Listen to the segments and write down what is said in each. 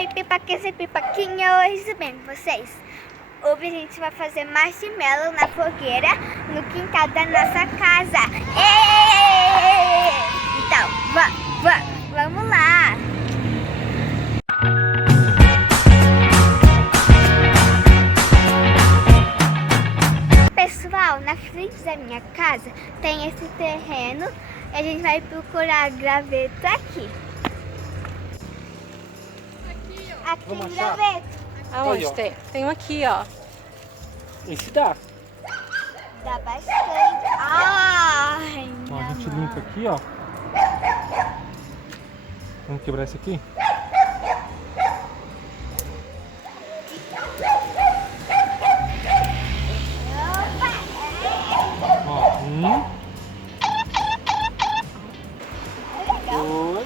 Oi, pipoquinhas e pipoquinha, hoje bem com vocês. Hoje a gente vai fazer marshmallow na fogueira no quintal da nossa casa. Êêêê! Então, vamos lá. Pessoal, na frente da minha casa tem esse terreno e a gente vai procurar graveto aqui. Aqui Vamos tem achar? graveto. Aonde Aí, ó. tem? Tem um aqui, ó. Esse dá. Dá bastante. Ai, Ó, a gente minha limpa aqui, ó. Vamos quebrar esse aqui? Ó,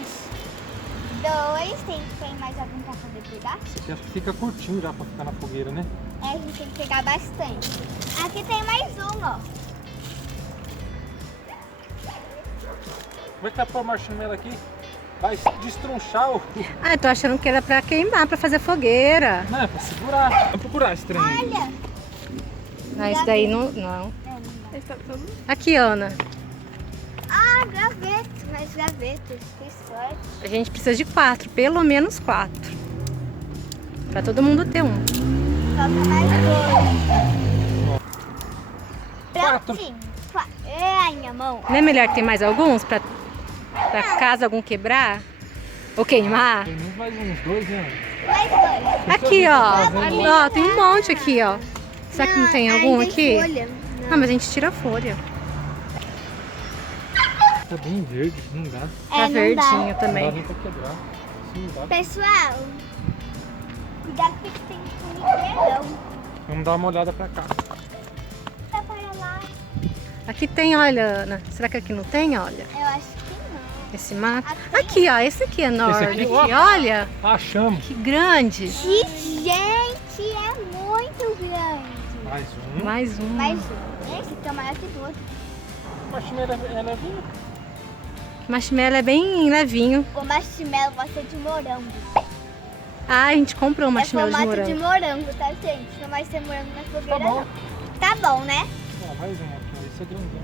dois. Tem mais algum pra poder pegar? Esse aqui acho que fica curtinho já pra ficar na fogueira, né? É, a gente tem que pegar bastante. Aqui tem mais um, ó. Como é que vai pôr o marshmallow aqui? Vai destronchar o... Ah, eu tô achando que era pra queimar, pra fazer fogueira. Não, é pra segurar. Vamos procurar esse trem. Olha! Não, esse daí não. Aqui, Ana. Ah, graveto. Mais gravetos. Que sorte. A gente precisa de 4, pelo menos 4. Pra todo mundo ter um. Falta mais dois. Quatro. Prontinho. Ai, minha mão. Não é melhor ter mais alguns pra caso algum quebrar? Ou queimar? Pelo menos mais uns dois, né? Mais dois. Aqui, ó. Ó, tem um monte aqui, ó. Será que não tem algum ainda aqui? folha. Não, mas a gente tira a folha. Tá bem verde, não dá. Tá não verdinho dá. Não dá também. nem pra quebrar. Assim não dá. Pessoal, cuidado que tem formigeirão. Vamos dar uma olhada pra cá. Tá para lá. Aqui tem, olha, Ana. Será que aqui não tem? Olha. Eu acho que não. Esse mato. Aqui. Aqui, ó. Esse aqui é enorme. aqui, Aqui, ó. olha. Achamos. Que grande. Gente, é muito grande. Mais um. Mais um. Mais um. Esse aqui é maior que do outro. O marshmallow é levinho. Marshmallow é bem levinho. O marshmallow vai ser de morango. Ah, a gente comprou um marshmallow de formato de morango. morango, tá, gente? Não vai ser morango na fogueira, Tá bom. não. Tá bom, né? Ó, mais um aqui. Esse é grandão.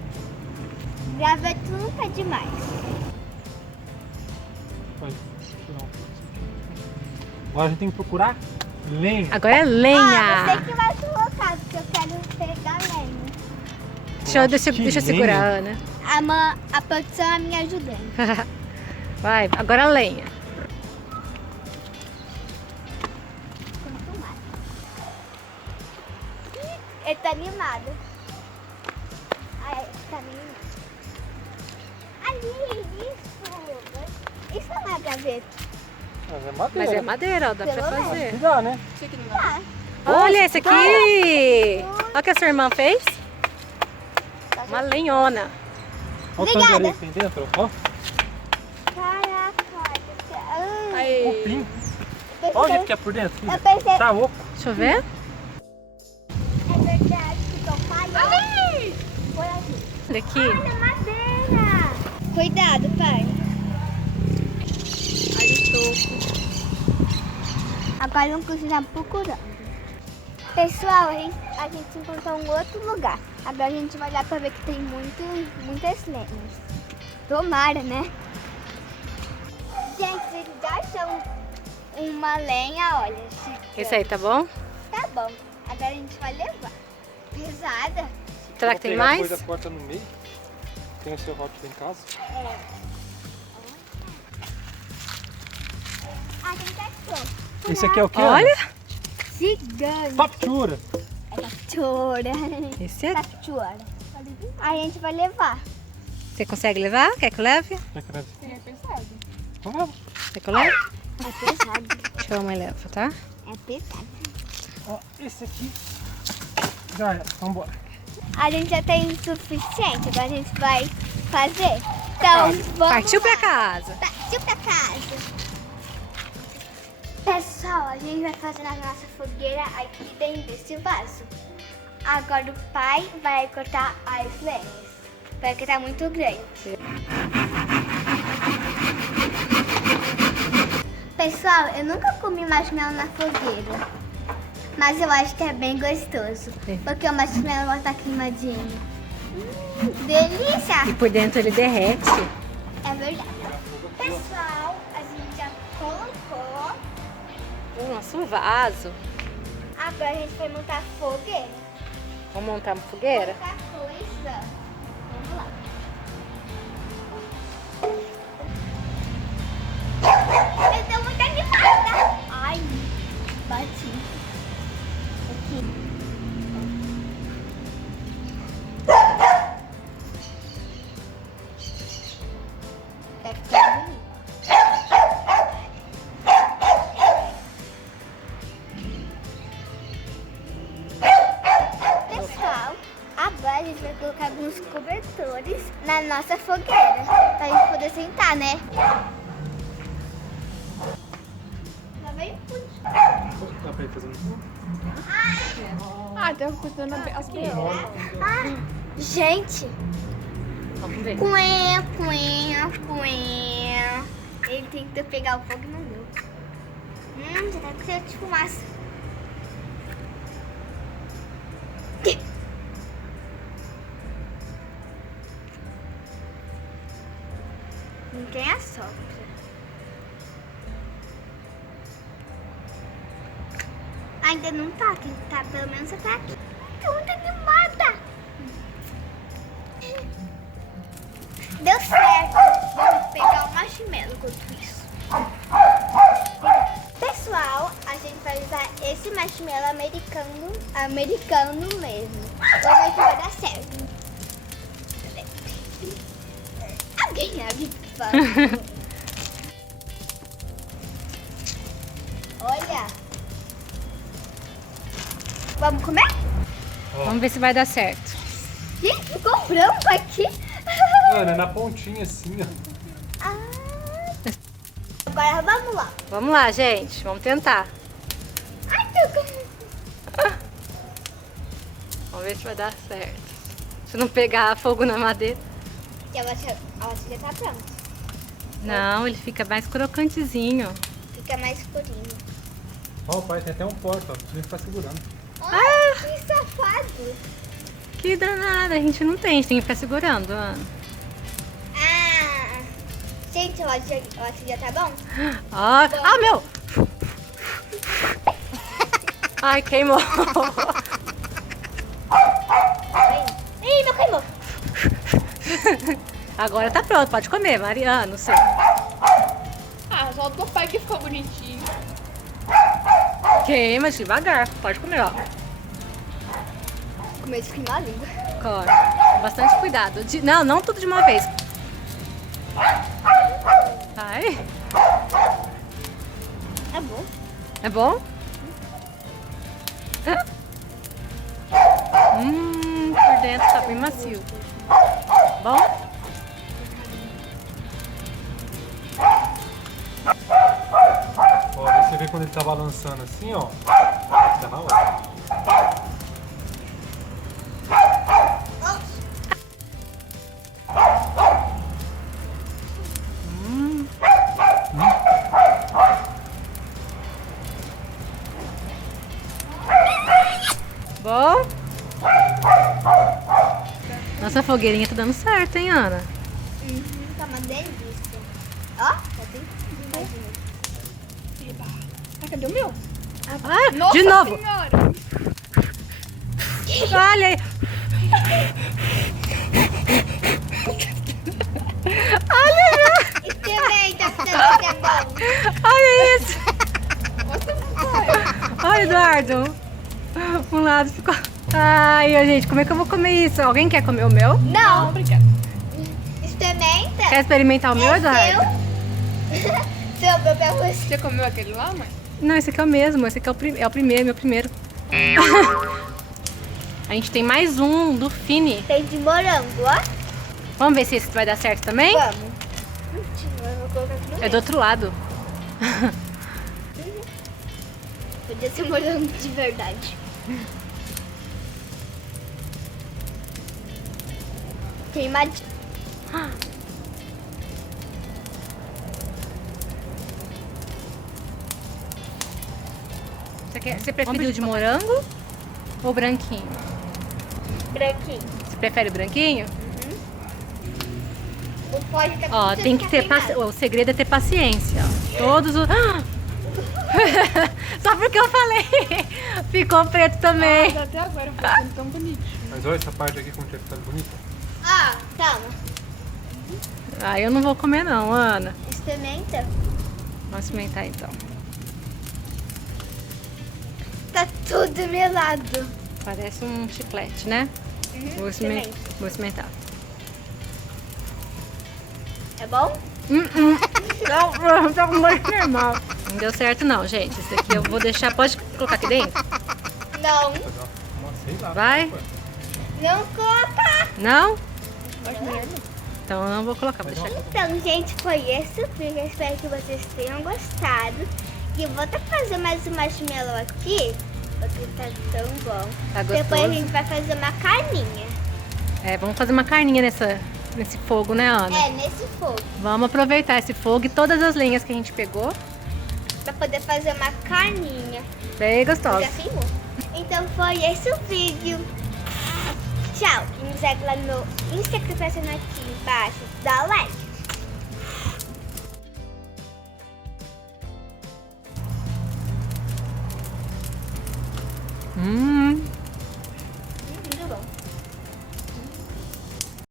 Graveto nunca é demais. Vai, tirar um. Agora a gente tem que procurar lenha. Agora é Ah, lenha. você que vai colocar, porque eu quero pegar lenha. Deixa eu segurar, Ana. A produção é me ajudando. Vai, agora a lenha. Quanto mais. Ele tá animado. Ai, tá animado. Ali, isso. Isso não é graveto. Mas é madeira. Mas é madeira, ó, dá pra Pelo menos. fazer. Que dá, né? Tá. Olha esse aqui! Olha o que a sua irmã fez. Uma lenhona. Olha o Obrigada. cangareiro que tem dentro, ó. Caraca, Cupim. Olha o jeito que é por dentro. Eu pensei, Tá oca. Deixa eu ver. é verdade que tô falhando. Foi aqui. Olha aqui. Olha, madeira. Cuidado, pai. Olha o topo. Agora vamos continuar procurando. Pessoal, a gente encontrou um outro lugar. Agora a gente vai lá pra ver que tem muitas lenhas. Tomara, né? Gente, vocês já acham uma lenha, olha. Esse aí, tá bom? Tá bom. Agora a gente vai levar. Pesada. Será que tem Vou pegar mais? a coisa, corta no meio. Tem o seu hot em casa. Ah, tem cachorro. Esse aqui é o quê? Olha. Gigante. Captura. É cachorra. Esse é... Cachorra. A gente vai levar. Você consegue levar? Quer que eu leve? Quer que leve? É pesado. Vamos. Quer que eu leve? É pesado. Deixa eu leva, tá? É pesado. Ó, esse aqui. Já é. Vambora. A gente já tem o suficiente, agora a gente vai fazer. Então, vamos Partiu pra lá. casa. Partiu pra casa. Pessoal, a gente vai fazer na nossa fogueira aqui dentro desse vaso. Agora o pai vai cortar as lenhas, porque tá muito grande. Pessoal, eu nunca comi marshmallow na fogueira. Mas eu acho que é bem gostoso. Sim. Porque o marshmallow vai estar queimadinho. Delícia! E por dentro ele derrete. É verdade. Pessoal, a gente já colocou. Nossa, um vaso. Agora a gente vai montar a fogueira. Vamos montar uma fogueira? Outra coisa. Vamos lá. Eu tô muito animada. Ai, bati. Aqui. Tá ficando bonito. Pessoal, agora a gente vai colocar alguns cobertores na nossa fogueira. Pra gente poder sentar, né? Lá vem tudo. Dá pra ir fazendo Ah, tá custando as belas. Ah, gente. Vamos ver. Cué, cué, cué. Ele tentou pegar o fogo e não deu. Já tá com cheiro de fumaça. Ninguém assopra. Ainda não tá, quem tá pelo menos até aqui. Tô muito animada. Deu certo. Vamos pegar o marshmallow enquanto isso. Pessoal, a gente vai usar esse marshmallow americano mesmo. Vamos ver se vai dar certo. Alguém abre, por favor. Olha. Vamos comer? Vamos ver se vai dar certo. Gente, ficou branco aqui. Mano, é na pontinha assim, ó. Ah. Agora vamos lá. Vamos lá, gente. Vamos tentar. Ai, tô com... Vamos ver se vai dar certo. Se não pegar fogo na madeira. E a latinha já tá pronta. Não, ele fica mais crocantezinho. Fica mais escurinho. Ó, o pai tem até um porta, ó. Precisa ficar segurando. Ah, que safado. Que danada, a gente não tem que ficar segurando. Ana. Ah, gente, eu acho que já tá bom. Ah, meu! Ai, queimou. Ih, meu queimou. Agora tá pronto, pode comer, Mariana, seu. Ah, só o do papai que ficou bonitinho. Queima devagar, pode comer, ó. Comer de queimar a língua. Corre. Bastante cuidado. Não tudo de uma vez. Vai. É bom. É bom? Por dentro tá bem macio. Bom? Ó, você vê quando ele tá balançando assim, ó. Tá na hora. Bom? Nossa fogueirinha tá dando certo, hein, Ana? Tá uma delícia. Ó, tá bem imagina. Ah, cadê o meu? Ah, Nossa de novo. Senhora. Olha aí. Experimenta, que é bom. Olha isso. Nossa Senhora. Olha, Eduardo. Um lado ficou... Ai, gente, como é que eu vou comer isso? Alguém quer comer o meu? Não, obrigada. Experimenta. Quer experimentar o meu, Eduardo? Seu meu pra você. Você comeu aquele lá, mãe? Não, esse aqui é o mesmo. Esse aqui é o primeiro, meu primeiro. A gente tem mais um do Fini. Tem de morango, ó. Vamos ver se esse vai dar certo também? Vamos. Eu vou colocar aqui no É meio. do outro lado. Podia ser morango de verdade. Queimadinho. Você preferiu de morango ou branquinho? Branquinho. Você prefere o branquinho? O pode tá Ó, tem que ter paciência. O segredo é ter paciência. Ó. Todos os... Só porque eu falei. Ficou preto também. Até agora foi ficando tão bonitinho. Mas olha essa parte aqui como tinha ficado bonita. Ó, toma. Ah, eu não vou comer não, Ana. Experimenta. Vamos experimentar então. Tá tudo melado. Parece um chiclete, né? Vou experimentar. experimenta. Vou experimentar. É bom? Não, tá com gosto normal. Não deu certo não, gente. Esse daqui eu vou deixar. Pode colocar aqui dentro? Não. Nossa, sei lá. Vai? Não coloca. Não? Pode melhor não. Então eu não vou colocar, vou deixar aqui. Então, gente, foi esse o vídeo. Eu espero que vocês tenham gostado. E eu vou até fazer mais um marshmallow aqui, porque tá tão bom. Tá Depois a gostoso? gente vai fazer uma carninha. É, vamos fazer uma carninha nesse fogo, né, Ana? É, nesse fogo. Vamos aproveitar esse fogo e todas as linhas que a gente pegou. Pra poder fazer uma carninha. Bem gostosa. Já filmou. Então foi esse o vídeo. Tchau. E nos segue lá no Instagram, aqui embaixo. Dá like.